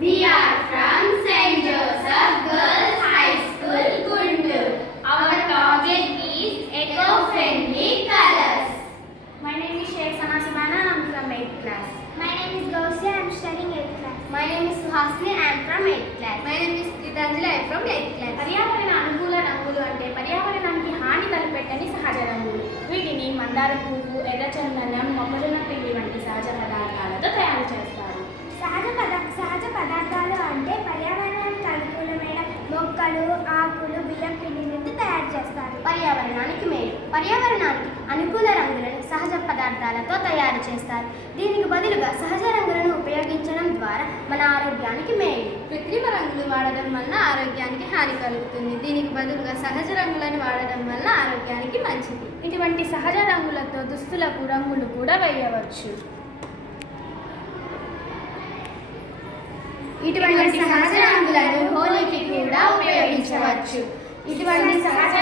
We are from St. Joseph Girls High School, Guntur. Our project is eco-friendly colors. My name is Sheikh Sana Subhana. I am from 8th class. My name is Gausia. I am studying 8th class. My name is Suhasini. I am from 8th class. My name is Gitanjali. I am from 8th class. పర్యావరణ అనుకూల రంగులు అంటే పర్యావరణానికి హాని తలపెట్టని సహజ రంగులు. వీటిని మందార పువ్వు, ఎర్రచందనం, మొక్కజొన్న పిండి వంటి సహజ పదార్థాలతో తయారు చేస్తారు. సహజ పదార్థాలు అంటే పర్యావరణానికి అనుకూలమైన మొక్కలు, ఆకులు, బియ్యం పిండి నుండి తయారు చేస్తారు. పర్యావరణానికి మేలు. పర్యావరణానికి అనుకూల రంగులను సహజ పదార్థాలతో తయారు చేస్తారు. దీనికి బదులుగా సహజ రంగులను ఉపయోగించడం ద్వారా మన ఆరోగ్యానికి మేలు. కృత్రిమ రంగులు వాడడం వలన ఆరోగ్యానికి హాని కలుగుతుంది. దీనికి బదులుగా సహజ రంగులను వాడడం వలన ఆరోగ్యానికి మంచిది. ఇటువంటి సహజ రంగులతో దుస్తులకు రంగులు కూడా వేయవచ్చు. ఇటువంటి సహజ రంగులను హోలీకి కూడా ఉపయోగించవచ్చు. ఇటువంటి సహజ